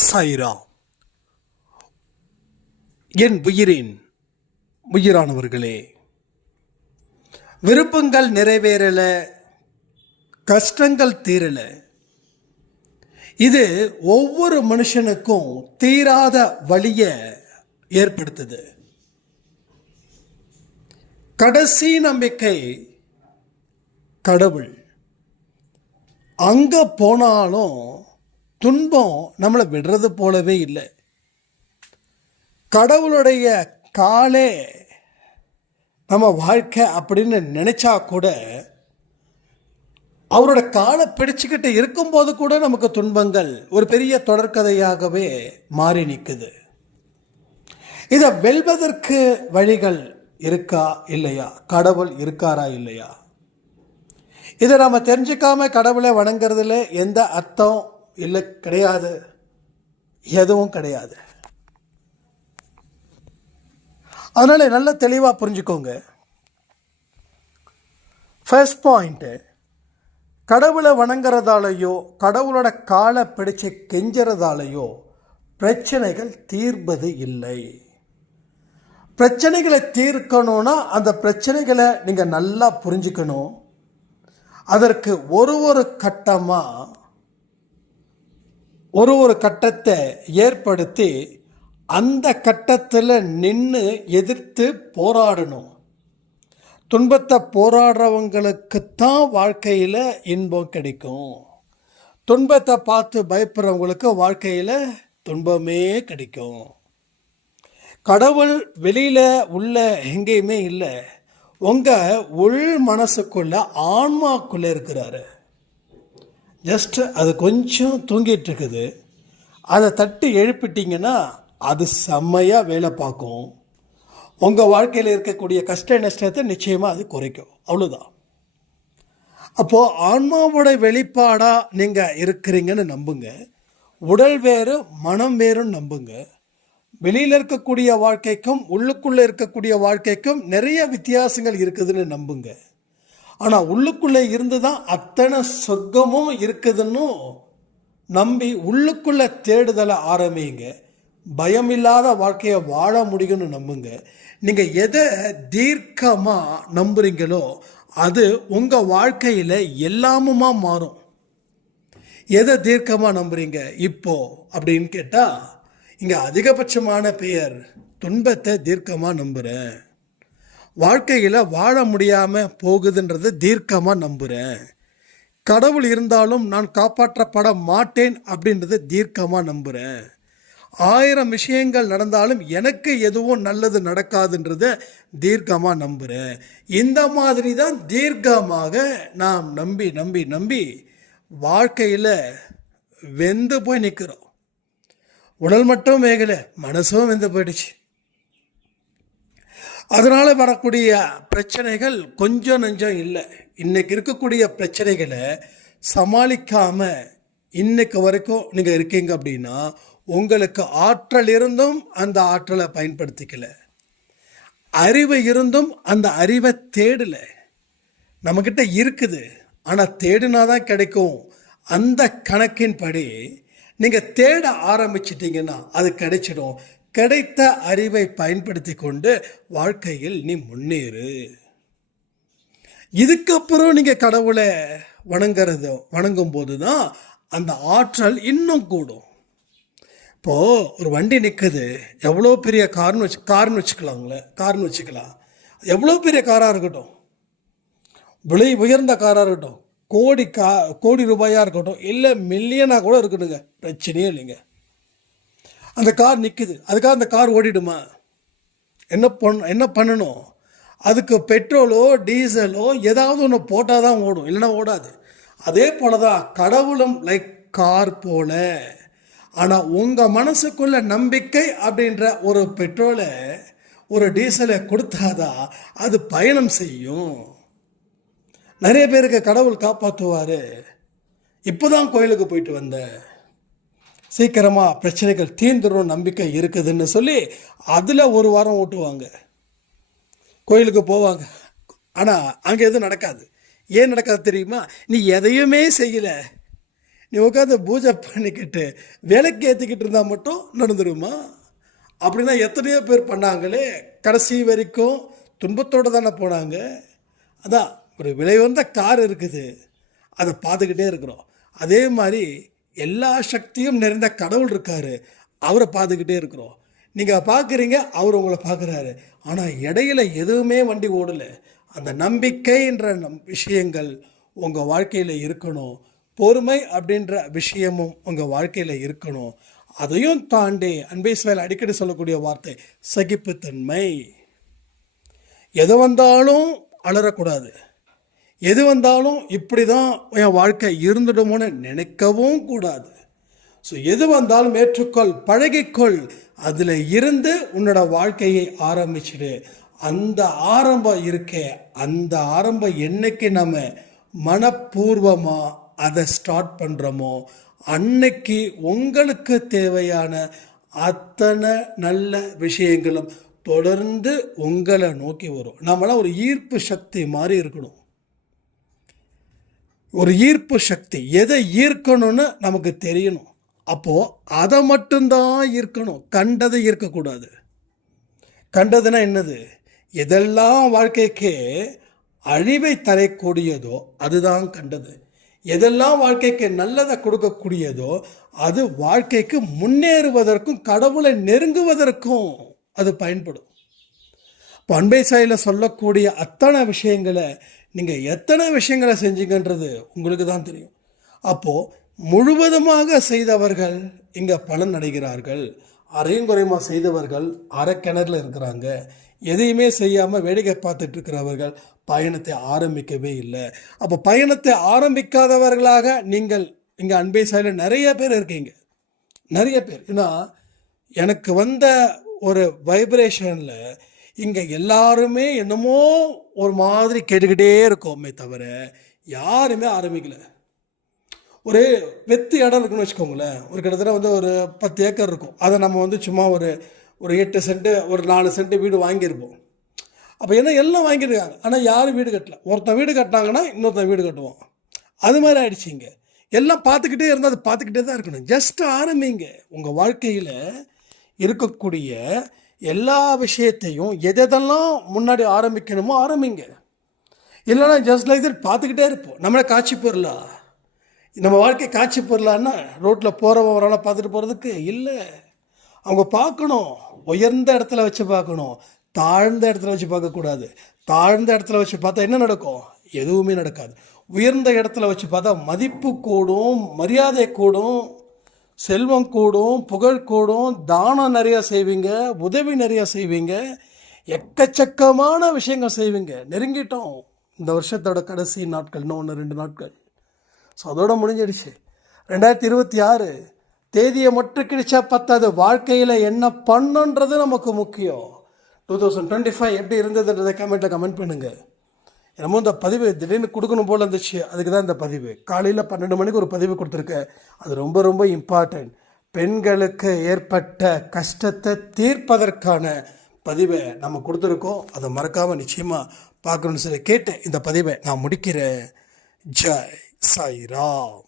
சாய்ரா, என் உயிரின் உயிரானவர்களே, விருப்பங்கள் நிறைவேறல, கஷ்டங்கள் தீரல. இது ஒவ்வொரு மனுஷனுக்கும் தீராத வலிய ஏற்படுத்துது. கடைசி நம்பிக்கை கடவுள். அங்க போனாலும் துன்பம் நம்மளை விடுறது போலவே இல்லை. கடவுளுடைய காலே நம்ம வாழ்க்கை அப்படின்னு நினைச்சா கூட, அவரோட காலை பிடிச்சுக்கிட்டு இருக்கும்போது கூட நமக்கு துன்பங்கள் ஒரு பெரிய தொடர்கதையாகவே மாறி நிற்குது. இதை வெல்வதற்கு வழிகள் இருக்கா இல்லையா? கடவுள் இருக்காரா இல்லையா? இதை நம்ம தெரிஞ்சுக்காம கடவுளை வணங்குறதுல எந்த அர்த்தம் இல்லை, கிடையாது, எதுவும் கிடையாது. அதனால நல்ல தெளிவாக புரிஞ்சுக்கோங்க. ஃபர்ஸ்ட் பாயிண்ட், கடவுளை வணங்குறதாலேயோ கடவுளோட காலை பிடிச்சு கெஞ்சுறதாலேயோ பிரச்சனைகள் தீர்ப்பது இல்லை. பிரச்சனைகளை தீர்க்கணும்னா அந்த பிரச்சனைகளை நீங்கள் நல்லா புரிஞ்சுக்கணும். அதற்கு ஒரு கட்டத்தை ஏற்படுத்தி அந்த கட்டத்தில் நின்று எதிர்த்து போராடணும். துன்பத்தை போராடுறவங்களுக்குத்தான் வாழ்க்கையில் இன்பம் கிடைக்கும். துன்பத்தை பார்த்து பயப்படுறவங்களுக்கு வாழ்க்கையில் துன்பமே கிடைக்கும். கடவுள் வெளியில் உள்ள எங்கேயுமே இல்லை, உங்கள் உள் மனசுக்குள்ள ஆன்மாக்குள்ளே இருக்கிறாரு. ஜஸ்ட் அது கொஞ்சம் தூங்கிட்டு இருக்குது. அதை தட்டி எழுப்பிட்டீங்கன்னா அது செம்மையாக வேலை பார்க்கும். உங்கள் வாழ்க்கையில் இருக்கக்கூடிய கஷ்ட நஷ்டத்தை நிச்சயமாக அது குறைக்கும். அவ்வளோதான். அப்போது ஆன்மாவோட வெளிப்பாடாக நீங்கள் இருக்கிறீங்கன்னு நம்புங்க. உடல் வேறு மனம் வேறுன்னு நம்புங்க. வெளியில் இருக்கக்கூடிய வாழ்க்கைக்கும் உள்ளுக்குள்ளே இருக்கக்கூடிய வாழ்க்கைக்கும் நிறைய வித்தியாசங்கள் இருக்குதுன்னு நம்புங்க. ஆனால் உள்ளுக்குள்ளே இருந்து தான் அத்தனை சொர்க்கமும் இருக்குதுன்னு நம்பி உள்ளுக்குள்ளே தேடுதலை ஆரம்பிங்க. பயமில்லாத வாழ்க்கையை வாழ முடியும்னு நம்புங்க. நீங்கள் எதை தீர்க்கமாக நம்புறீங்களோ அது உங்கள் வாழ்க்கையில் எல்லாமுமா மாறும். எதை தீர்க்கமாக நம்புறீங்க இப்போ அப்படின்னு கேட்டால், இங்கே அதிகபட்சமான பெயர் துன்பத்தை தீர்க்கமாக நம்புகிறேன், வாழ்க்கையில் வாழ முடியாமல் போகுதுன்றதை தீர்க்கமாக நம்புகிறேன், கடவுள் இருந்தாலும் நான் காப்பாற்றப்பட மாட்டேன் அப்படின்றத தீர்க்கமாக நம்புகிறேன், 1000 விஷயங்கள் நடந்தாலும் எனக்கு எதுவும் நல்லது நடக்காதுன்றத தீர்க்கமாக நம்புகிறேன். இந்த மாதிரி தான் தீர்க்கமாக நாம் நம்பி நம்பி நம்பி வாழ்க்கையில் வெந்து போய் நிற்கிறோம். உடல் மட்டும் வேகலை, மனசும் வெந்து போயிடுச்சு. அதனால் வரக்கூடிய பிரச்சனைகள் கொஞ்சம் நஞ்சம் இல்லை. இன்றைக்கி இருக்கக்கூடிய பிரச்சனைகளை சமாளிக்காமல் இன்னைக்கு வரைக்கும் நீங்கள் இருக்கீங்க அப்படின்னா, உங்களுக்கு ஆற்றல் இருந்தும் அந்த ஆற்றலை பயன்படுத்திக்கல, அறிவு இருந்தும் அந்த அறிவை தேடலை. நம்மக்கிட்ட இருக்குது, ஆனால் தேடினாதான் கிடைக்கும். அந்த கணக்கின்படி நீங்கள் தேட ஆரம்பிச்சிட்டிங்கன்னா அது கிடைச்சிடும். கிடைத்த அறிவை பயன்படுத்தி கொண்டு வாழ்க்கையில் நீ முன்னேறு. இதுக்கப்புறம் நீங்கள் கடவுளை வணங்கும் போது தான் அந்த ஆற்றல் இன்னும் கூடும். இப்போது ஒரு வண்டி நிற்குது, எவ்வளோ பெரிய கார்னு வச்சுக்கலாம். எவ்வளோ பெரிய காராக இருக்கட்டும், விலை உயர்ந்த காராக இருக்கட்டும், கோடி ரூபாயாக இருக்கட்டும், இல்லை மில்லியனாக கூட இருக்கணுங்க, பிரச்சனையே இல்லைங்க. அந்த கார் நிற்குது, அதுக்காக அந்த கார் ஓடிடுமா? என்ன பண்ணணும்? அதுக்கு பெட்ரோலோ டீசலோ ஏதாவது ஒன்று போட்டால் தான் ஓடும், இல்லைன்னா ஓடாது. அதே போல தான் கடவுளும் லைக் கார் போல. ஆனால் உங்கள் மனசுக்குள்ள நம்பிக்கை அப்படின்ற ஒரு பெட்ரோலை ஒரு டீசலை கொடுத்தாதான் அது பயணம் செய்யும். நிறைய பேருக்கு கடவுள் காப்பாற்றுவார். இப்போ தான் கோயிலுக்கு போயிட்டு வந்தேன், சீக்கிரமாக பிரச்சனைகள் தீர்ந்துடும் நம்பிக்கை இருக்குதுன்னு சொல்லி அதில் ஒரு வாரம் ஓட்டுவாங்க, கோயிலுக்கு போவாங்க. ஆனால் அங்கே எதுவும் நடக்காது. ஏன் நடக்காது தெரியுமா? நீ எதையுமே செய்யலை, நீ உட்காந்து பூஜை பண்ணிக்கிட்டு விளக்கு ஏற்றிக்கிட்டு இருந்தால் மட்டும் நடந்துருமா? அப்படின்னா எத்தனையோ பேர் பண்ணாங்களே, கடைசி வரைக்கும் துன்பத்தோடு தானே போனாங்க. அதான் ஒரு விலை வந்த கார் இருக்குது, அதை பார்த்துக்கிட்டே இருக்கிறோம். அதே மாதிரி எல்லா சக்தியும் நிறைந்த கடவுள் இருக்கார், அவரை பார்த்துக்கிட்டே இருக்கிறோம். நீங்கள் பார்க்குறீங்க, அவர் உங்களை பார்க்குறாரு. ஆனால் இடையில எதுவுமே வண்டி ஓடலை. அந்த நம்பிக்கைன்ற விஷயங்கள் உங்கள் வாழ்க்கையில் இருக்கணும். பொறுமை அப்படின்ற விஷயமும் உங்கள் வாழ்க்கையில் இருக்கணும். அதையும் தாண்டி அன்பே இஸ்ராயேல் அடிக்கடி சொல்லக்கூடிய வார்த்தை சகிப்புத்தன்மை. எது வந்தாலும் அலறக்கூடாது. எது வந்தாலும் இப்படி தான் என் வாழ்க்கை இருந்துடுமோன்னு நினைக்கவும் கூடாது. ஸோ எது வந்தாலும் ஏற்றுக்கொள், பழகிக்கொள். அதில் இருந்து உன்னோட வாழ்க்கையை ஆரம்பிச்சிடு. அந்த ஆரம்பம் இருக்கே, அந்த ஆரம்பம் என்னைக்கு நம்ம மனப்பூர்வமாக அதை ஸ்டார்ட் பண்ணுறோமோ அன்னைக்கு உங்களுக்கு தேவையான அத்தனை நல்ல விஷயங்களும் தொடர்ந்து உங்களை நோக்கி வரும். நம்மளாம் ஒரு ஈர்ப்பு சக்தி மாதிரி இருக்கணும். ஒரு ஈர்ப்பு சக்தி, எதை ஈர்க்கணும்னு நமக்கு தெரியணும். அப்போது அதை மட்டும்தான் ஈர்க்கணும், கண்டதை ஈர்க்கக்கூடாது. கண்டதுன்னா என்னது? எதெல்லாம் வாழ்க்கைக்கு அழிவை தரக்கூடியதோ அதுதான் கண்டது. எதெல்லாம் வாழ்க்கைக்கு நல்லதை கொடுக்கக்கூடியதோ அது வாழ்க்கைக்கு முன்னேறுவதற்கும் கடவுளை நெருங்குவதற்கும் அது பயன்படும். இப்போ அன்பே இஸ்ராயேலில் சொல்லக்கூடிய அத்தனை விஷயங்களை நீங்கள் எத்தனை விஷயங்களை செஞ்சீங்கன்றது உங்களுக்கு தான் தெரியும். அப்போது முழுவதுமாக செய்தவர்கள் இங்கே பலன் அடைகிறார்கள். அரையும் குறையுமா செய்தவர்கள் அரை கிணறுல இருக்கிறாங்க. எதையுமே செய்யாமல் வேடிக்கை பார்த்துட்டு இருக்கிறவர்கள் பயணத்தை ஆரம்பிக்கவே இல்லை. அப்போ பயணத்தை ஆரம்பிக்காதவர்களாக நீங்கள் இங்கே அன்பே இஸ்ராயேலில் நிறைய பேர் இருக்கீங்க, நிறைய பேர். ஏன்னா எனக்கு வந்த ஒரு வைப்ரேஷனில் இங்கே எல்லாருமே என்னமோ ஒரு மாதிரி கேட்டுக்கிட்டே இருக்கோமே தவிர யாருமே ஆரம்பிக்கலை. ஒரு வெத்து இடம் இருக்குன்னு வச்சுக்கோங்களேன். ஒரு கிட்டத்தட்ட ஒரு 10 ஏக்கர் இருக்கும். அதை நம்ம சும்மா ஒரு 8 சென்ட்டு ஒரு 4 சென்ட்டு வீடு வாங்கியிருப்போம். அப்போ என்ன எல்லாம் வாங்கியிருக்காங்க, ஆனால் யாரும் வீடு கட்டல. ஒருத்தன் வீடு கட்டினாங்கன்னா இன்னொருத்தன் வீடு கட்டுவோம். அது மாதிரி ஆயிடுச்சிங்க. எல்லாம் பார்த்துக்கிட்டே இருந்தால் அது பார்த்துக்கிட்டே தான் இருக்கணும். ஜஸ்ட் ஆரம்பிங்க. உங்கள் வாழ்க்கையில் இருக்கக்கூடிய எல்லா விஷயத்தையும் எதெல்லாம் முன்னாடி ஆரம்பிக்கணுமோ ஆரம்பிங்க. இல்லைன்னா ஜஸ்ட் லைக் தட் பார்த்துக்கிட்டே இருப்போம். நம்மளை காட்சி பொருளா? நம்ம வாழ்க்கை காட்சி பொருளான்னா ரோட்டில் போகிறவங்க வரவங்கள பார்த்துட்டு போகிறதுக்கு இல்லை. அவங்க பார்க்கணும், உயர்ந்த இடத்துல வச்சு பார்க்கணும், தாழ்ந்த இடத்துல வச்சு பார்க்கக்கூடாது. தாழ்ந்த இடத்துல வச்சு பார்த்தா என்ன நடக்கும்? எதுவுமே நடக்காது. உயர்ந்த இடத்துல வச்சு பார்த்தா மதிப்பு கூடும், மரியாதை கூடும், செல்வம் கூடும், புகழ் கூடும், தானம் நிறையா செய்வீங்க, உதவி நிறையா செய்வீங்க, எக்கச்சக்கமான விஷயங்கள் செய்வீங்க. நெருங்கிட்டோம். இந்த வருஷத்தோட கடைசி நாட்கள், இன்னும் 1-2 நாட்கள். ஸோ அதோட முடிஞ்சிடுச்சு. 2026 தேதியை மட்டும் கிடைச்சா பத்தாது, வாழ்க்கையில் என்ன பண்ணுன்றது நமக்கு முக்கியம். 2025 எப்படி இருந்ததுன்றதை கமெண்ட் பண்ணுங்கள். என்னமோ இந்த பதிவு திடீர்னு கொடுக்கணும் போல் இருந்துச்சு, அதுக்கு தான் இந்த பதிவு. காலையில் 12 மணிக்கு ஒரு பதிவு கொடுத்துருக்கேன். அது ரொம்ப ரொம்ப இம்பார்ட்டன்ட். பெண்களுக்கு ஏற்பட்ட கஷ்டத்தை தீர்ப்பதற்கான பதிவை நம்ம கொடுத்துருக்கோம். அதை மறக்காமல் நிச்சயமாக பார்க்கணுன்னு சொல்லி கேட்டு இந்த பதிவை நான் முடிக்கிறேன். ஜெய் சாய்ராம்.